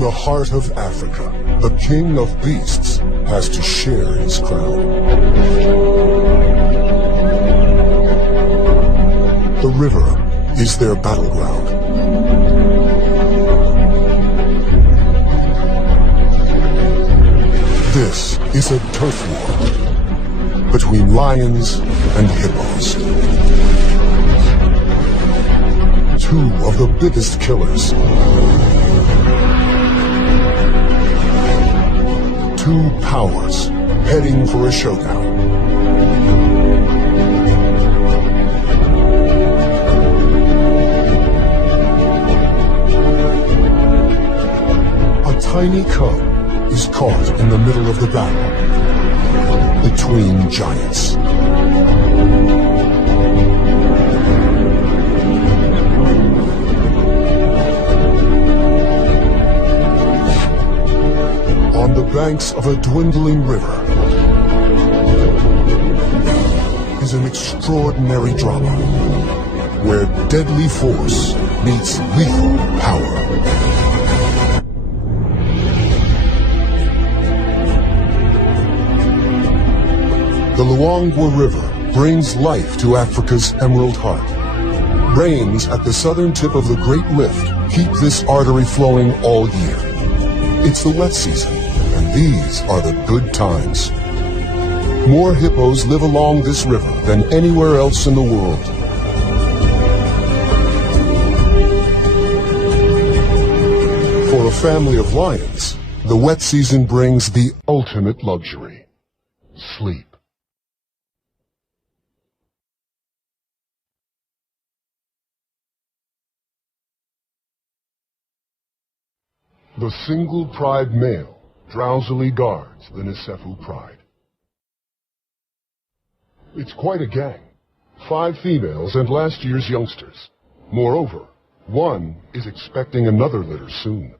the heart of Africa, the king of beasts has to share his crown. The river is their battleground. This is a turf war between lions and hippos. Two of the biggest killers. Two powers heading for a showdown. A tiny cub is caught in the middle of the battle between giants. On the banks of a dwindling river is an extraordinary drama where deadly force meets lethal power. The Luangwa River brings life to Africa's Emerald Heart. Rains at the southern tip of the Great Rift keep this artery flowing all year. It's the wet season, and these are the good times. More hippos live along this river than anywhere else in the world. For a family of lions, the wet season brings the ultimate luxury: sleep. The single pride male drowsily guards the Nisefu pride. It's quite a gang. 5 females and last year's youngsters. Moreover, one is expecting another litter soon.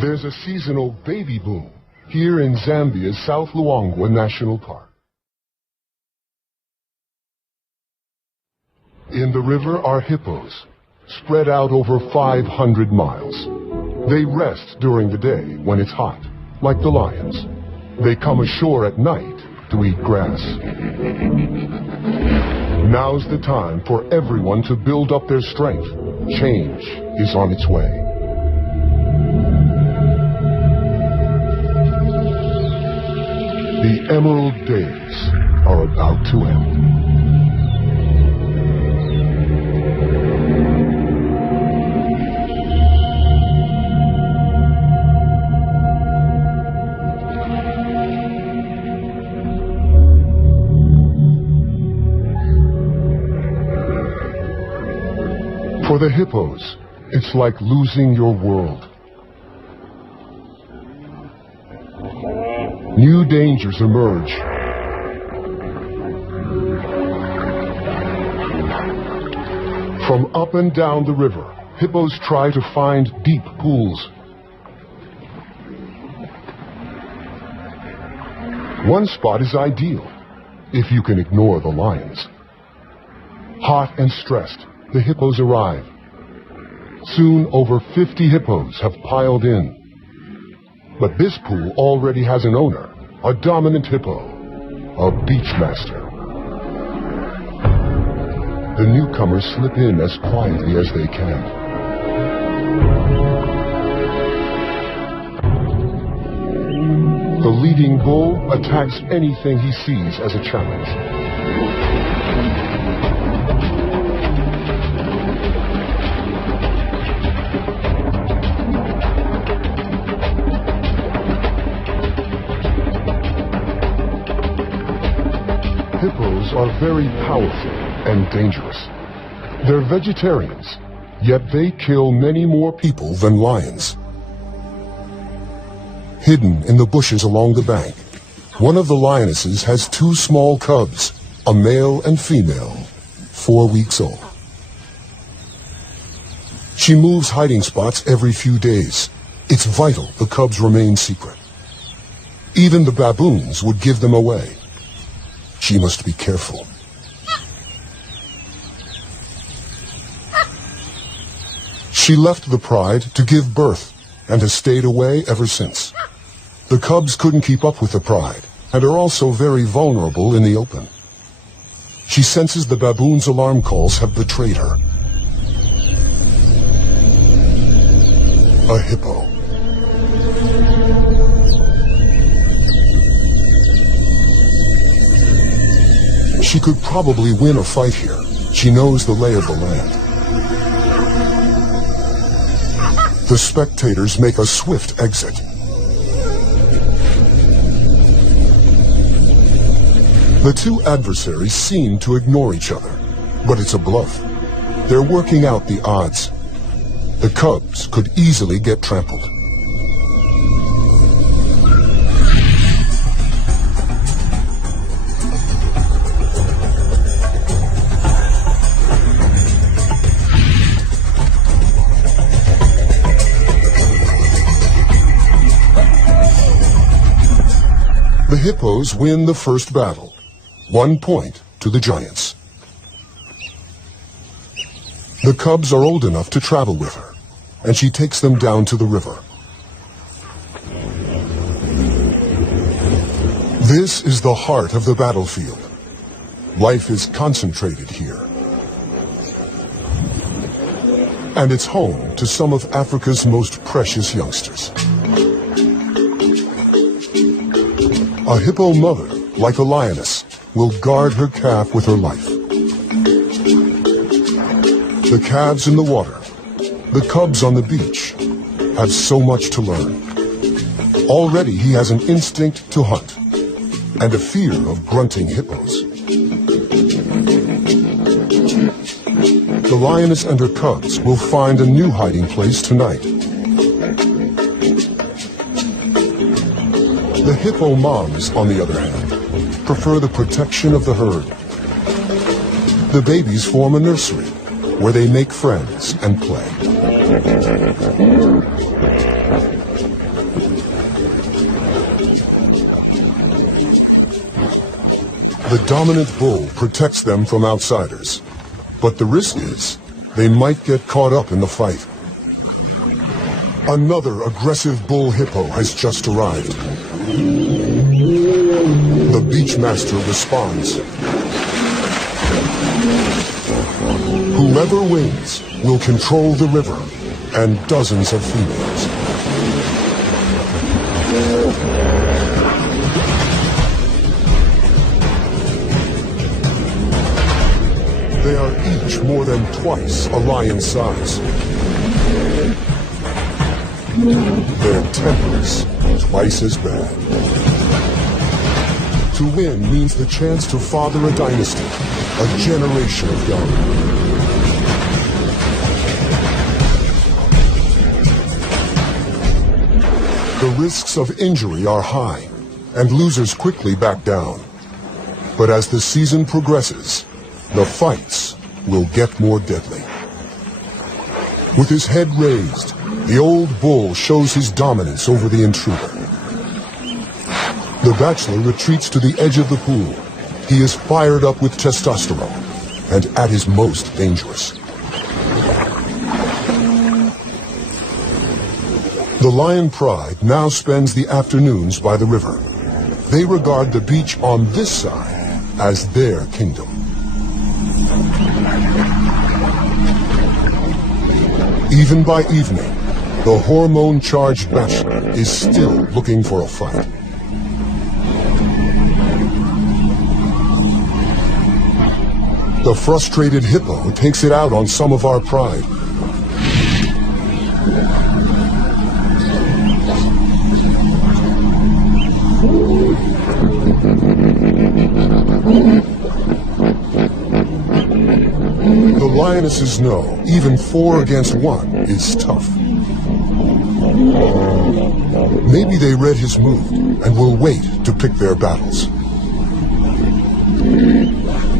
There's a seasonal baby boom here in Zambia's South Luangwa National Park. In the river are hippos, spread out over 500 miles. They rest during the day when it's hot, like the lions. They come ashore at night to eat grass. Now's the time for everyone to build up their strength. Change is on its way. The emerald days are about to end. For the hippos, it's like losing your world. New dangers emerge. From up and down the river, hippos try to find deep pools. One spot is ideal, if you can ignore the lions. Hot and stressed, the hippos arrive. Soon over 50 hippos have piled in. But this pool already has an owner, a dominant hippo, a beachmaster. The newcomers slip in as quietly as they can. The leading bull attacks anything he sees as a challenge. Hippos are very powerful and dangerous. They're vegetarians, yet they kill many more people than lions. Hidden in the bushes along the bank, one of the lionesses has 2 small cubs, a male and female, 4 weeks old. She moves hiding spots every few days. It's vital the cubs remain secret. Even the baboons would give them away. She must be careful. She left the pride to give birth and has stayed away ever since. The cubs couldn't keep up with the pride and are also very vulnerable in the open. She senses the baboon's alarm calls have betrayed her. A hippo. She could probably win a fight here. She knows the lay of the land. The spectators make a swift exit. The two adversaries seem to ignore each other, but it's a bluff. They're working out the odds. The cubs could easily get trampled. The hippos win the first battle, 1 point to the giants. The cubs are old enough to travel with her, and she takes them down to the river. This is the heart of the battlefield. Life is concentrated here. And it's home to some of Africa's most precious youngsters. A hippo mother, like a lioness, will guard her calf with her life. The calves in the water, the cubs on the beach, have so much to learn. Already he has an instinct to hunt and a fear of grunting hippos. The lioness and her cubs will find a new hiding place tonight. The hippo moms, on the other hand, prefer the protection of the herd. The babies form a nursery where they make friends and play. The dominant bull protects them from outsiders, but the risk is they might get caught up in the fight. Another aggressive bull hippo has just arrived. The beachmaster responds. Whoever wins will control the river and dozens of females. They are each more than twice a lion's size. Their tempers twice as bad. To win means the chance to father a dynasty, a generation of young. The risks of injury are high, and losers quickly back down. But as the season progresses, the fights will get more deadly. With his head raised, the old bull shows his dominance over the intruder. The bachelor retreats to the edge of the pool. He is fired up with testosterone and at his most dangerous. The lion pride now spends the afternoons by the river. They regard the beach on this side as their kingdom. Even by evening, the hormone-charged bachelor is still looking for a fight. The frustrated hippo takes it out on some of our pride. The lionesses know even 4 against 1 is tough. Maybe they read his mood and will wait to pick their battles.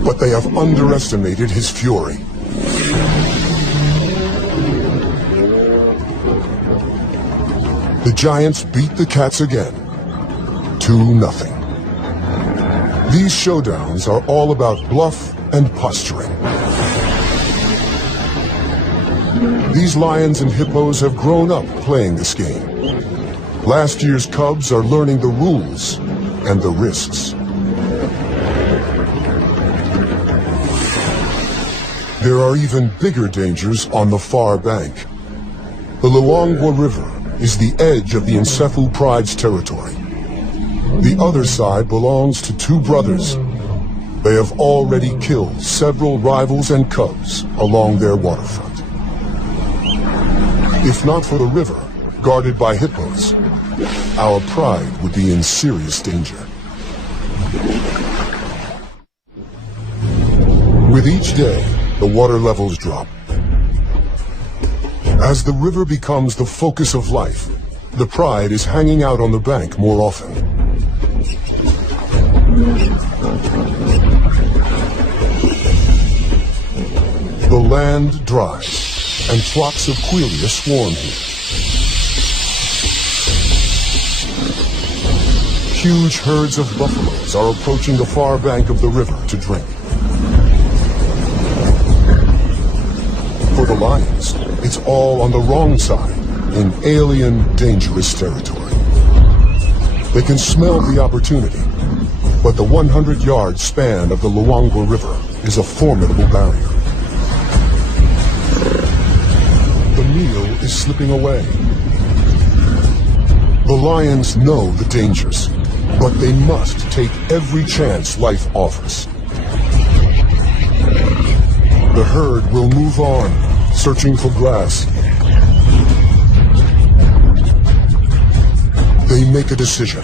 But they have underestimated his fury. The giants beat the cats again, 2-0. These showdowns are all about bluff and posturing. These lions and hippos have grown up playing this game. Last year's cubs are learning the rules and the risks. There are even bigger dangers on the far bank. The Luangwa River is the edge of the Nsefu Pride's territory. The other side belongs to two brothers. They have already killed several rivals and cubs along their waterfront. If not for the river, guarded by hippos, our pride would be in serious danger. With each day, the water levels drop. As the river becomes the focus of life, the pride is hanging out on the bank more often. The land dries, and flocks of quelea swarm here. Huge herds of buffaloes are approaching the far bank of the river to drink. For the lions, it's all on the wrong side, in alien, dangerous territory. They can smell the opportunity, but the 100-yard span of the Luangwa River is a formidable barrier. The meal is slipping away. The lions know the dangers, but they must take every chance life offers. The herd will move on, searching for grass. They make a decision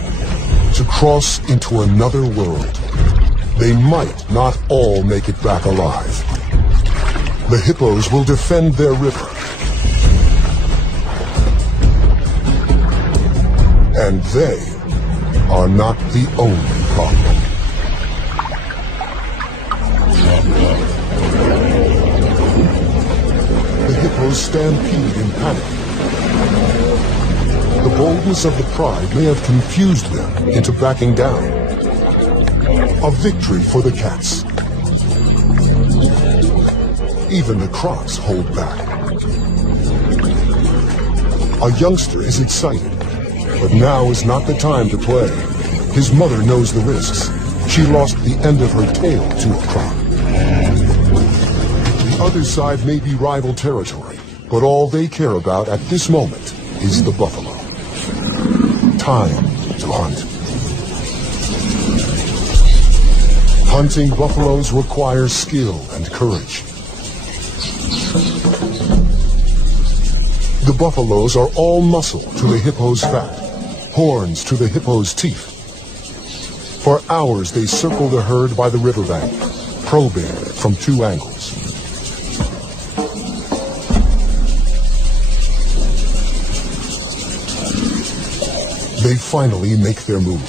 to cross into another world. They might not all make it back alive. The hippos will defend their river. And they are not the only problem. The hippos stampede in panic. The boldness of the pride may have confused them into backing down. A victory for the cats. Even the crocs hold back. A youngster is excited, but now is not the time to play. His mother knows the risks. She lost the end of her tail to a croc. The other side may be rival territory, but all they care about at this moment is the buffalo. Time to hunt. Hunting buffaloes requires skill and courage. The buffaloes are all muscle to the hippo's fat, horns to the hippo's teeth. For hours they circle the herd by the riverbank, probing from two angles. They finally make their move.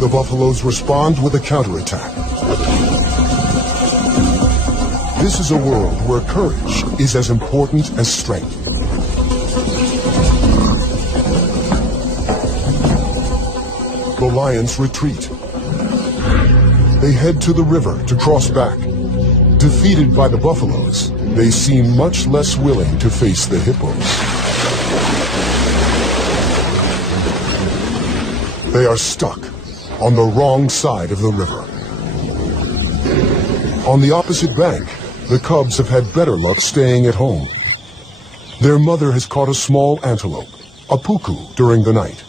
The buffaloes respond with a counterattack. This is a world where courage is as important as strength. The lions retreat. They head to the river to cross back. Defeated by the buffaloes, they seem much less willing to face the hippos. They are stuck on the wrong side of the river. On the opposite bank, the cubs have had better luck staying at home. Their mother has caught a small antelope, a puku, during the night.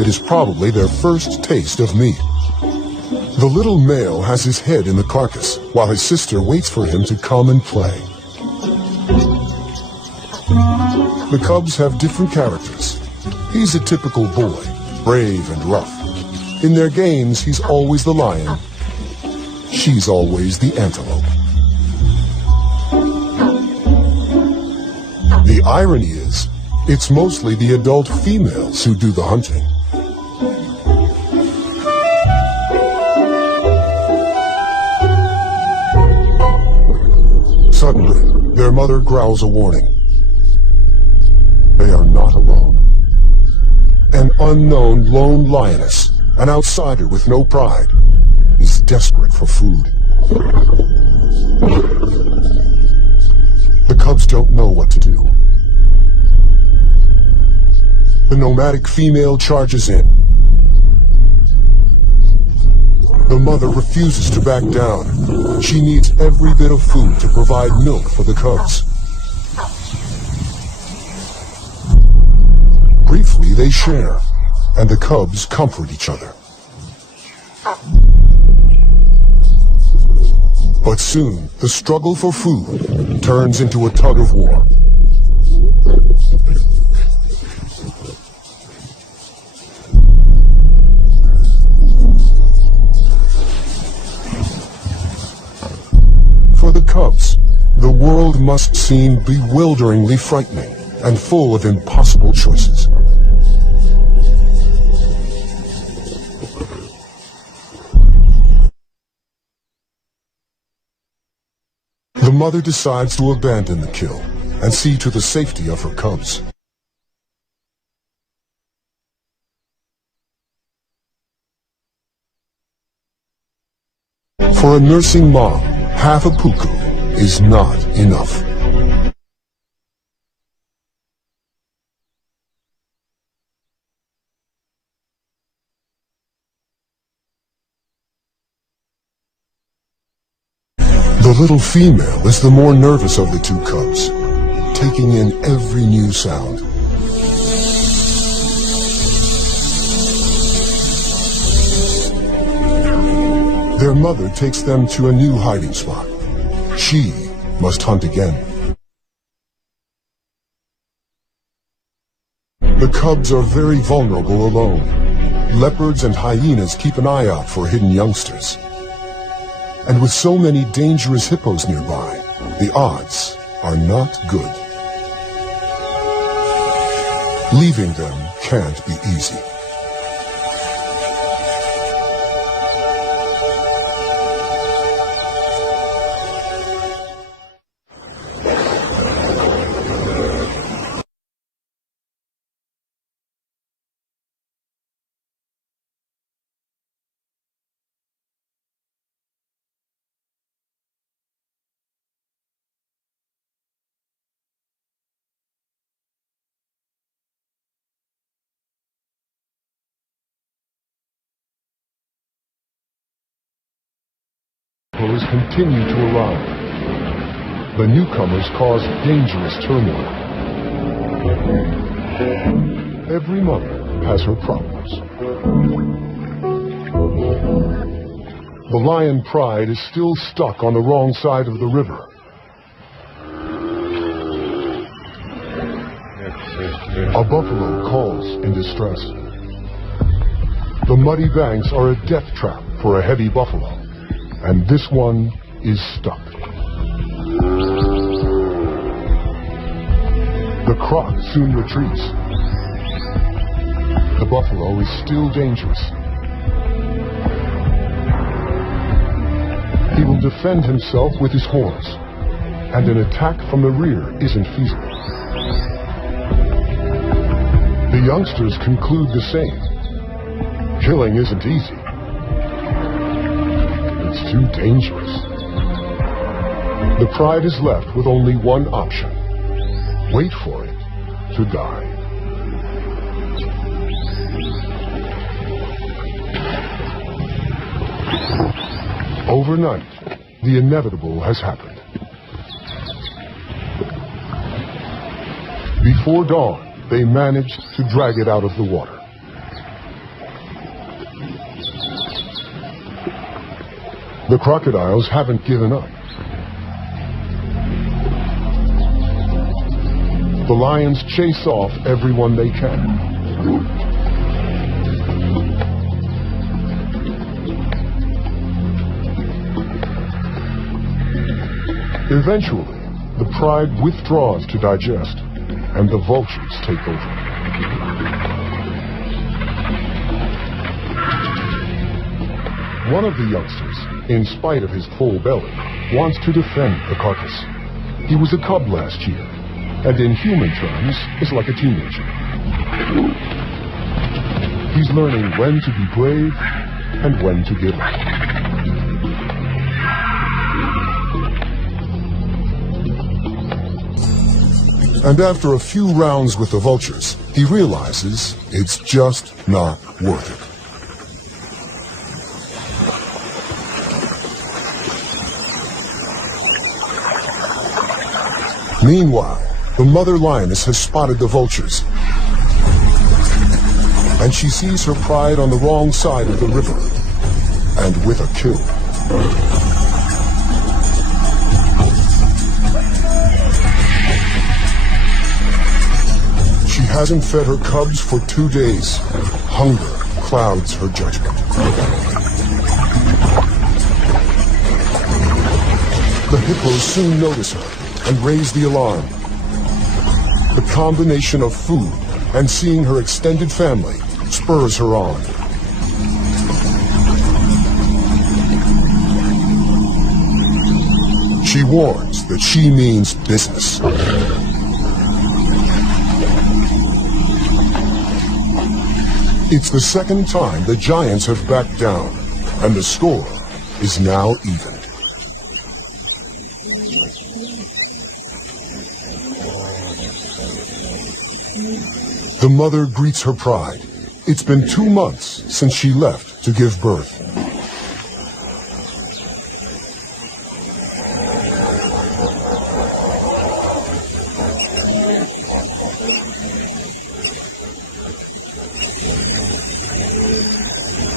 It is probably their first taste of meat. The little male has his head in the carcass, while his sister waits for him to come and play. The cubs have different characters. He's a typical boy, brave and rough. In their games, he's always the lion. She's always the antelope. The irony is, it's mostly the adult females who do the hunting. Suddenly, their mother growls a warning. They are not alone. An unknown lone lioness, an outsider with no pride, is desperate for food. cubs don't know what to do. The nomadic female charges in. The mother refuses to back down. She needs every bit of food to provide milk for the cubs. Briefly, they share, and the cubs comfort each other. But soon, the struggle for food turns into a tug of war. For the cubs, the world must seem bewilderingly frightening and full of impossible choices. The mother decides to abandon the kill and see to the safety of her cubs. For a nursing mom, half a puku is not enough. The little female is the more nervous of the two cubs, taking in every new sound. Their mother takes them to a new hiding spot. She must hunt again. The cubs are very vulnerable alone. Leopards and hyenas keep an eye out for hidden youngsters. And with so many dangerous hippos nearby, the odds are not good. Leaving them can't be easy. Hippos continue to arrive. The newcomers cause dangerous turmoil. Every mother has her problems. The lion pride is still stuck on the wrong side of the river. A buffalo calls in distress. The muddy banks are a death trap for a heavy buffalo, and this one is stuck. The croc soon retreats. The buffalo is still dangerous. He will defend himself with his horns, and an attack from the rear isn't feasible. The youngsters conclude the same. Killing isn't easy. It's too dangerous. The pride is left with only one option. Wait for it to die. Overnight, the inevitable has happened. Before dawn, they managed to drag it out of the water. The crocodiles haven't given up. The lions chase off everyone they can. Eventually, the pride withdraws to digest, and the vultures take over. One of the youngsters, in spite of his full belly, wants to defend the carcass. He was a cub last year, and in human terms, is like a teenager. He's learning when to be brave and when to give up. And after a few rounds with the vultures, he realizes it's just not worth it. Meanwhile, the mother lioness has spotted the vultures, and she sees her pride on the wrong side of the river, and with a kill. She hasn't fed her cubs for 2 days. Hunger clouds her judgment. The hippos soon notice her and raise the alarm. The combination of food and seeing her extended family spurs her on. She warns that she means business. It's the second time the giants have backed down, and the score is now even. The mother greets her pride. It's been 2 months since she left to give birth.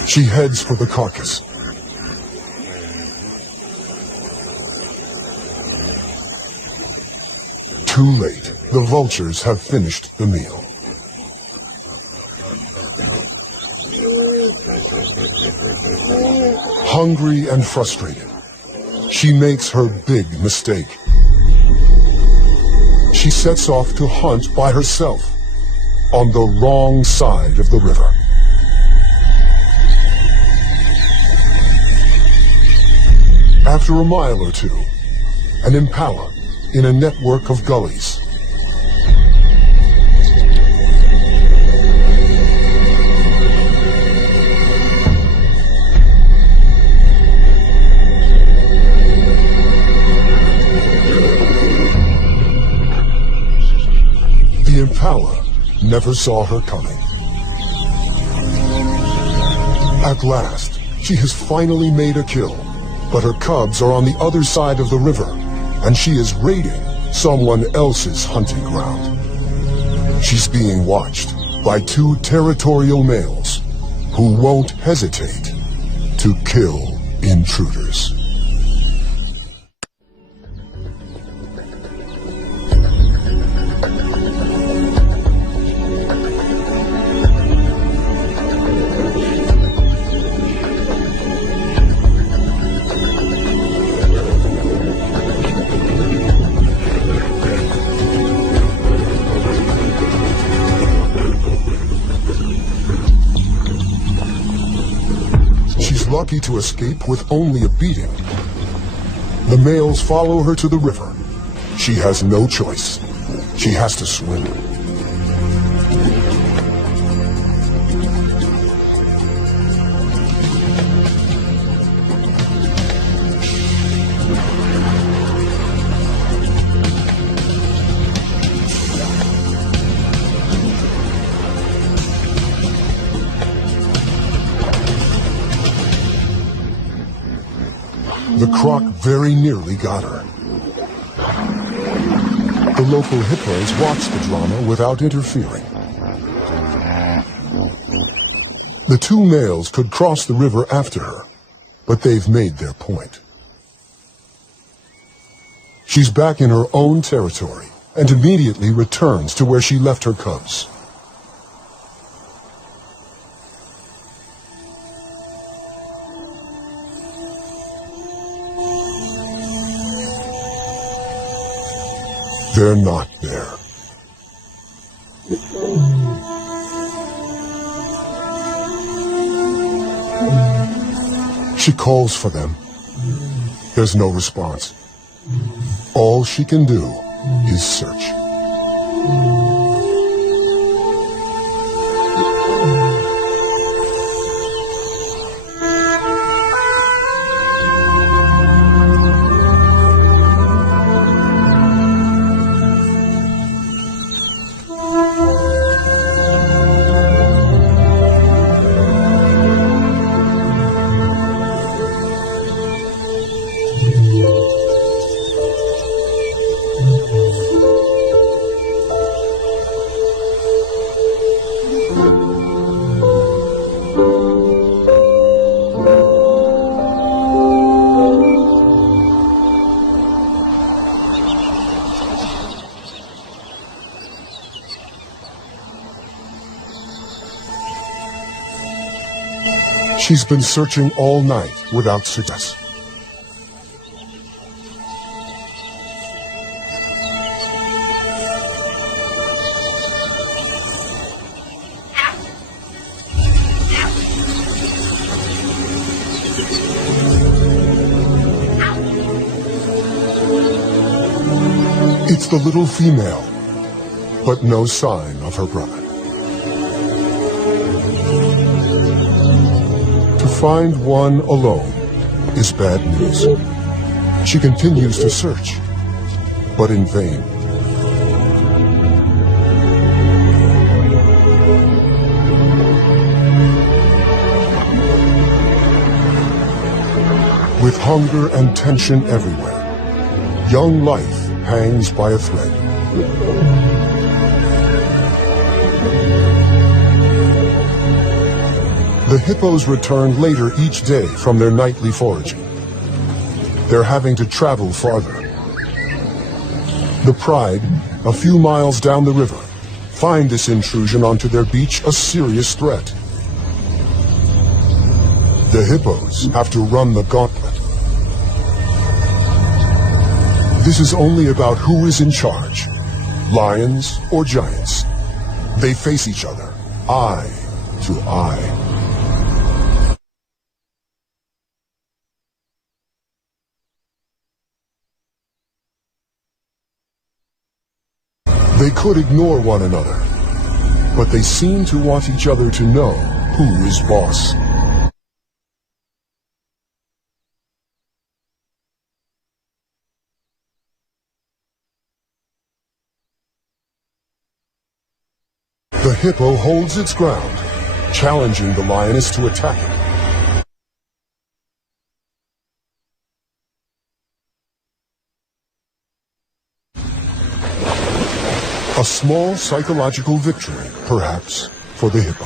She heads for the carcass. Too late. The vultures have finished the meal. Hungry and frustrated, she makes her big mistake. She sets off to hunt by herself on the wrong side of the river. After a mile or two, an impala in a network of gullies. The impala never saw her coming. At last, she has finally made a kill, but her cubs are on the other side of the river, and she is raiding someone else's hunting ground. She's being watched by 2 territorial males who won't hesitate to kill intruders. Lucky to escape with only a beating. The males follow her to the river. She has no choice. She has to swim. The croc very nearly got her. The local hippos watched the drama without interfering. The 2 males could cross the river after her, but they've made their point. She's back in her own territory and immediately returns to where she left her cubs. They're not there. She calls for them. There's no response. All she can do is search. She's been searching all night without success. It's the little female, but no sign of her brother. To find one alone is bad news. She continues to search, but in vain. With hunger and tension everywhere, young life hangs by a thread. The hippos return later each day from their nightly foraging. They're having to travel farther. The pride, a few miles down the river, find this intrusion onto their beach a serious threat. The hippos have to run the gauntlet. This is only about who is in charge, lions or giants. They face each other, eye to eye. They could ignore one another, but they seem to want each other to know who is boss. The hippo holds its ground, challenging the lioness to attack it. A small psychological victory, perhaps, for the hippo.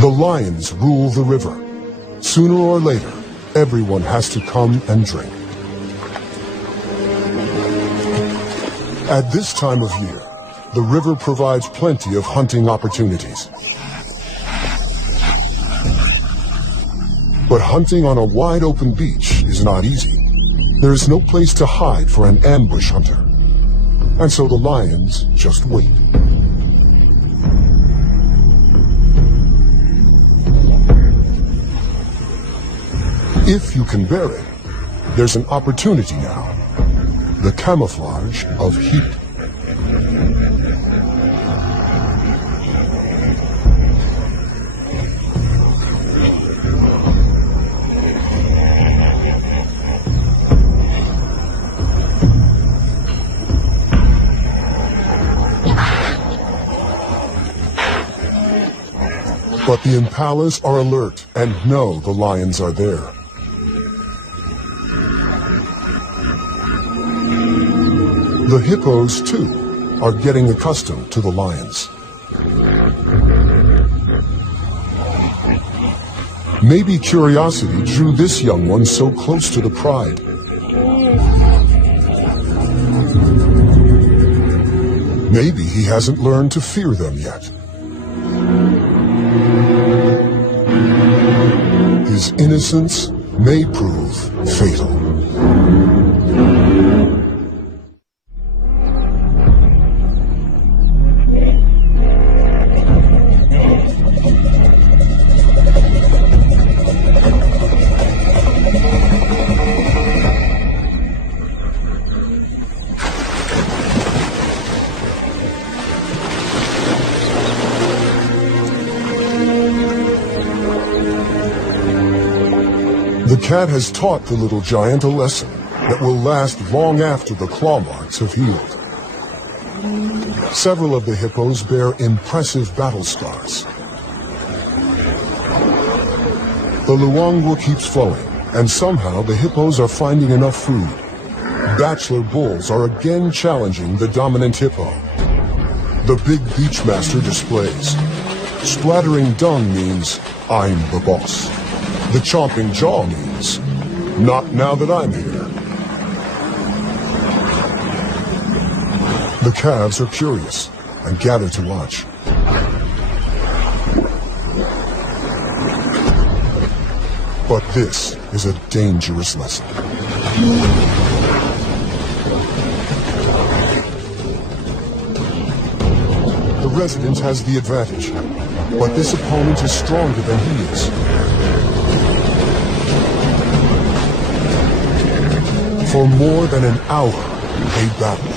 The lions rule the river. Sooner or later, everyone has to come and drink. At this time of year, the river provides plenty of hunting opportunities. But hunting on a wide open beach is not easy. There is no place to hide for an ambush hunter. And so the lions just wait. If you can bear it, there's an opportunity now. The camouflage of heat. But the impalas are alert and know the lions are there. The hippos, too, are getting accustomed to the lions. Maybe curiosity drew this young one so close to the pride. Maybe he hasn't learned to fear them yet. His innocence may prove fatal. The cat has taught the little giant a lesson that will last long after the claw marks have healed. Several of the hippos bear impressive battle scars. The Luangwa keeps flowing, and somehow the hippos are finding enough food. Bachelor bulls are again challenging the dominant hippo. The big beachmaster displays. Splattering dung means, I'm the boss. The chomping jaw means, Not now that I'm here. The calves are curious and gather to watch. But this is a dangerous lesson. The resident has the advantage, but this opponent is stronger than he is. For more than an hour, they battle.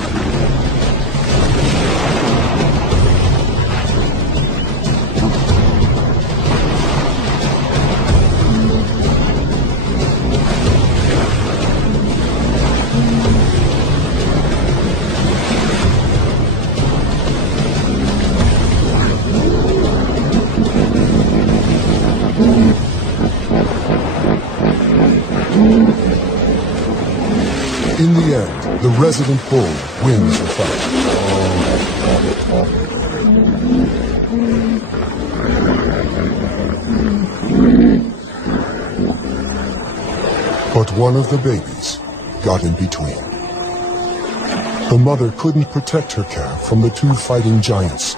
In the end, the resident bull wins the fight. But one of the babies got in between. The mother couldn't protect her calf from the two fighting giants.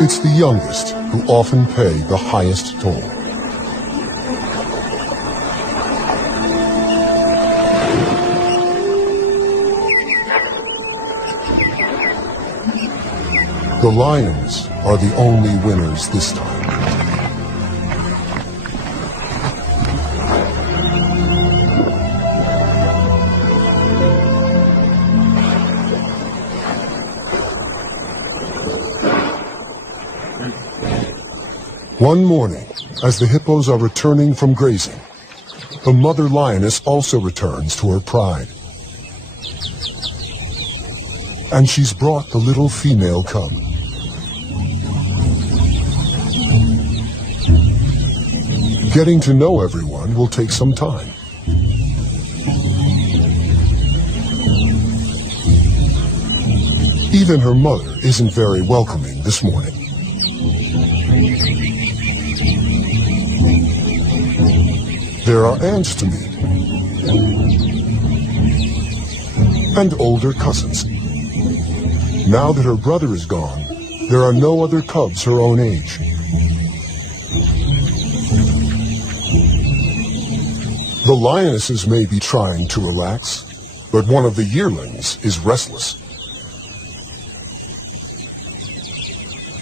It's the youngest who often pay the highest toll. The lions are the only winners this time. One morning, as the hippos are returning from grazing, the mother lioness also returns to her pride. And she's brought the little female cub. Getting to know everyone will take some time. Even her mother isn't very welcoming this morning. There are aunts to meet, and older cousins. Now that her brother is gone, there are no other cubs her own age. The lionesses may be trying to relax, but one of the yearlings is restless.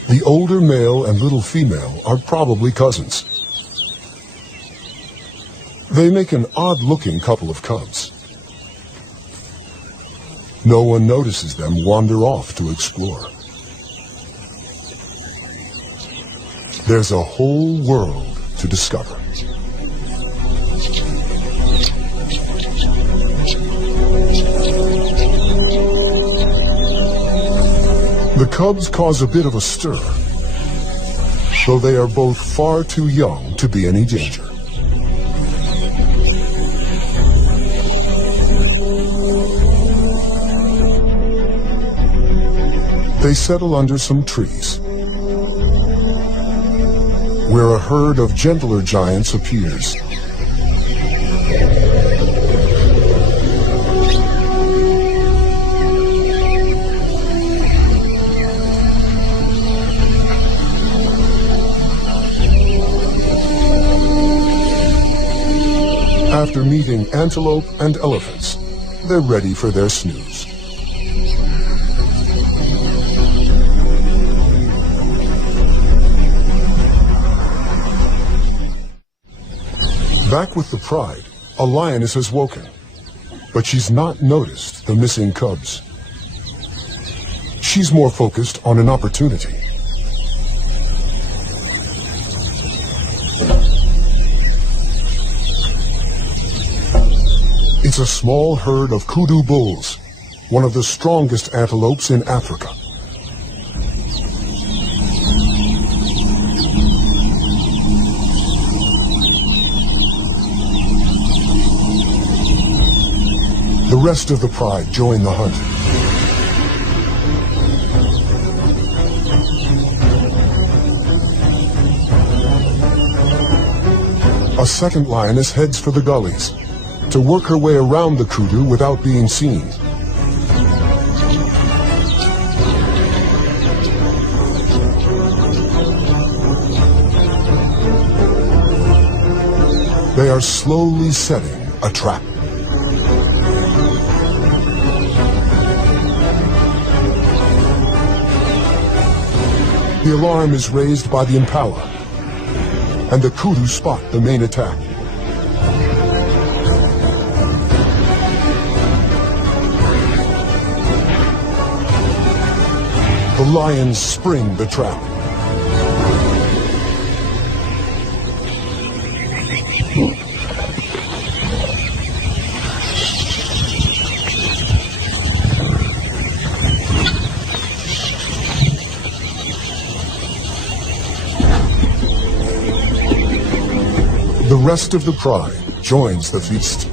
The older male and little female are probably cousins. They make an odd-looking couple of cubs. No one notices them wander off to explore. There's a whole world to discover. The cubs cause a bit of a stir, though they are both far too young to be any danger. They settle under some trees, where a herd of gentler giants appears. After meeting antelope and elephants, they're ready for their snooze. Back with the pride, a lioness has woken, but she's not noticed the missing cubs. She's more focused on an opportunity. It's a small herd of kudu bulls, one of the strongest antelopes in Africa. The rest of the pride join the hunt. A second lioness heads for the gullies to work her way around the kudu without being seen. They are slowly setting a trap. The alarm is raised by the impala, and the kudu spot the main attack. The lions spring the trap. The rest of the pride joins the feast.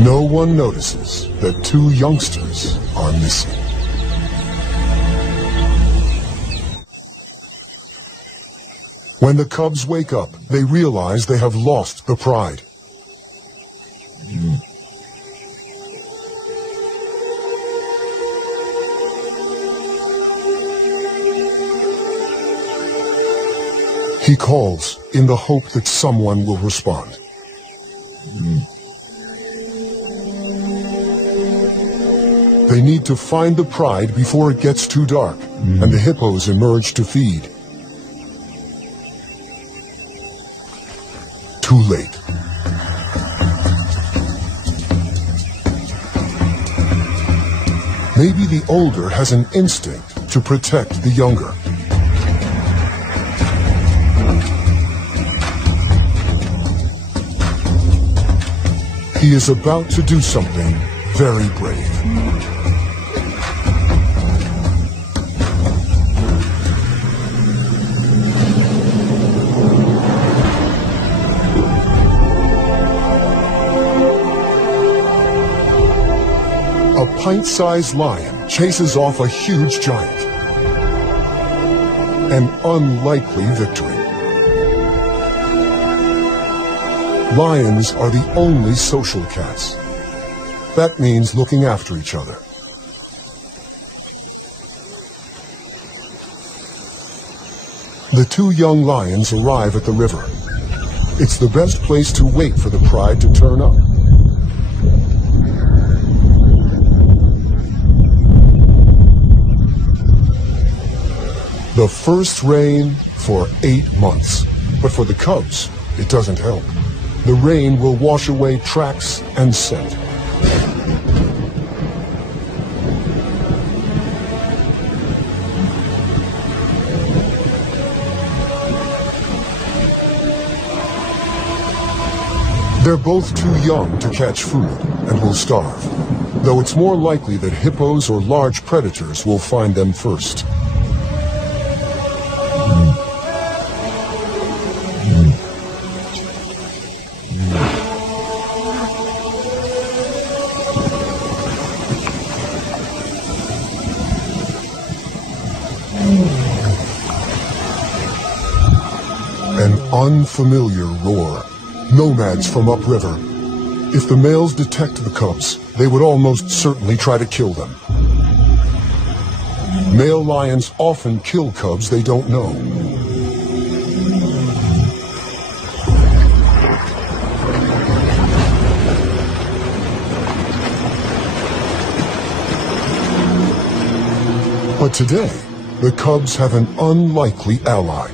No one notices that two youngsters are missing. When the cubs wake up, they realize they have lost the pride. He calls in the hope that someone will respond. They need to find the pride before it gets too dark, and the hippos emerge to feed. Too late. Maybe the older has an instinct to protect the younger. He is about to do something very brave. A pint-sized lion chases off a huge giant. An unlikely victory. Lions are the only social cats. That means looking after each other. The two young lions arrive at the river. It's the best place to wait for the pride to turn up. The first rain for 8 months. But for the cubs, it doesn't help. The rain will wash away tracks and scent. They're both too young to catch food and will starve, though it's more likely that hippos or large predators will find them first. An unfamiliar roar. Nomads from upriver. If the males detect the cubs, they would almost certainly try to kill them. Male lions often kill cubs they don't know. But today, the cubs have an unlikely ally.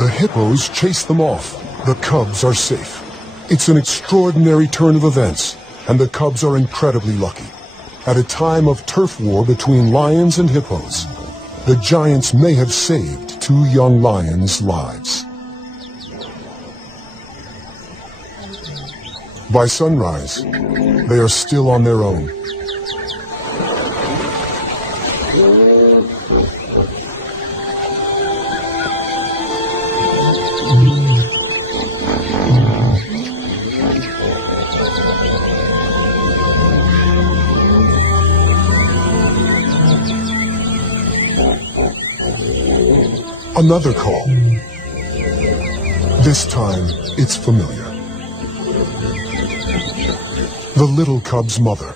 The hippos chase them off. The cubs are safe. It's an extraordinary turn of events, and the cubs are incredibly lucky. At a time of turf war between lions and hippos, the giants may have saved two young lions' lives. By sunrise, they are still on their own. Another call. This time, it's familiar. The little cub's mother.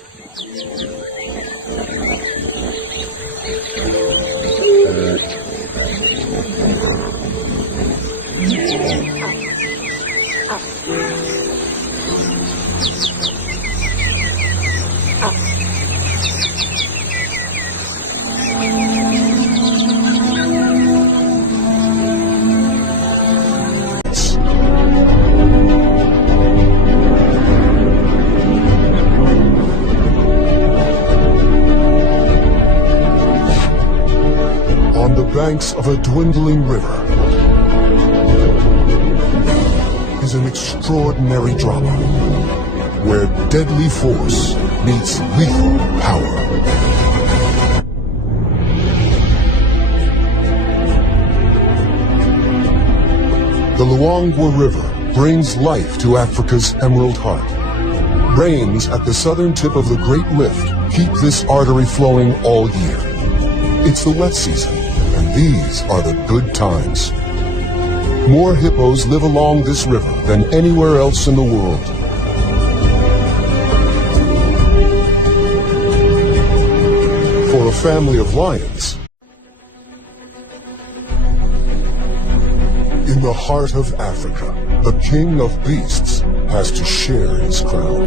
Banks of a dwindling river is an extraordinary drama where deadly force meets lethal power. The Luangwa River brings life to Africa's Emerald Heart. Rains at the southern tip of the Great Rift keep this artery flowing all year. It's the wet season. And these are the good times. More hippos live along this river than anywhere else in the world. For a family of lions, in the heart of Africa, the king of beasts has to share his crown.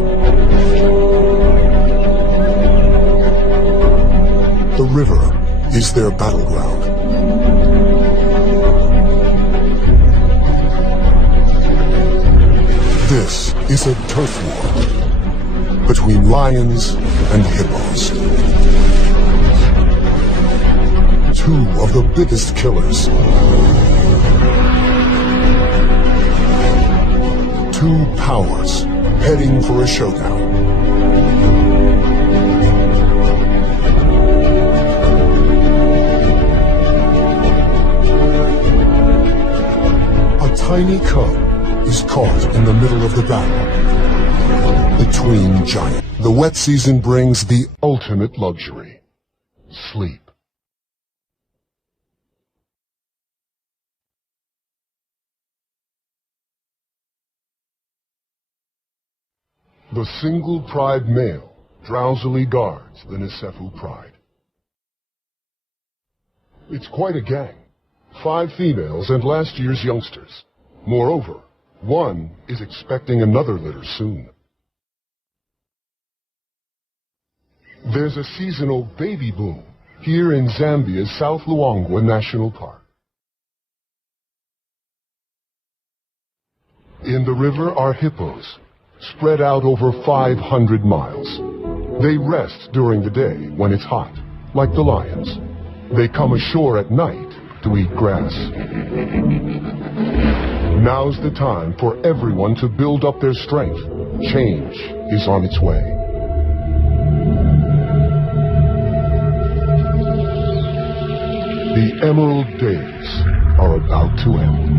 The river is their battleground. This is a turf war between lions and hippos. Two of the biggest killers. Two powers heading for a showdown. A tiny cub is caught in the middle of the battle between giants. The wet season brings the ultimate luxury: sleep. The single pride male drowsily guards the Nisefu pride. It's quite a gang. 5 females and last year's youngsters. Moreover, one is expecting another litter soon. There's a seasonal baby boom here in Zambia's South Luangwa National Park. In the river are hippos, spread out over 500 miles. They rest during the day when it's hot, like the lions. They come ashore at night to eat grass. Now's the time for everyone to build up their strength. Change is on its way. The emerald days are about to end.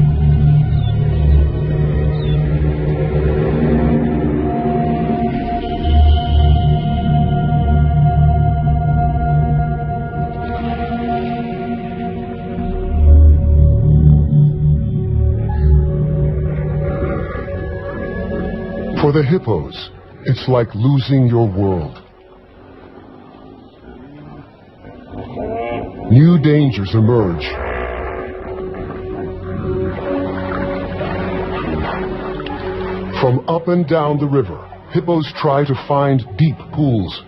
For the hippos, it's like losing your world. New dangers emerge. From up and down the river, hippos try to find deep pools.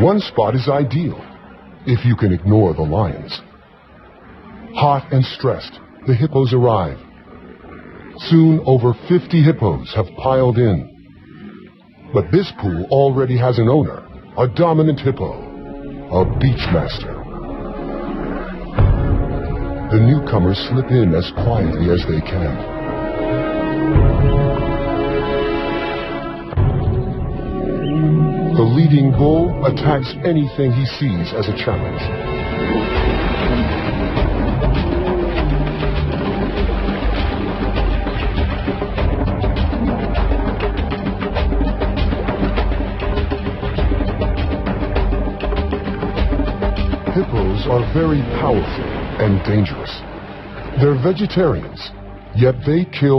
One spot is ideal, if you can ignore the lions. Hot and stressed, the hippos arrive. Soon over 50 hippos have piled in. But this pool already has an owner, a dominant hippo, a beachmaster. The newcomers slip in as quietly as they can. The leading bull attacks anything he sees as a challenge. are very powerful and dangerous. They're vegetarians, yet they kill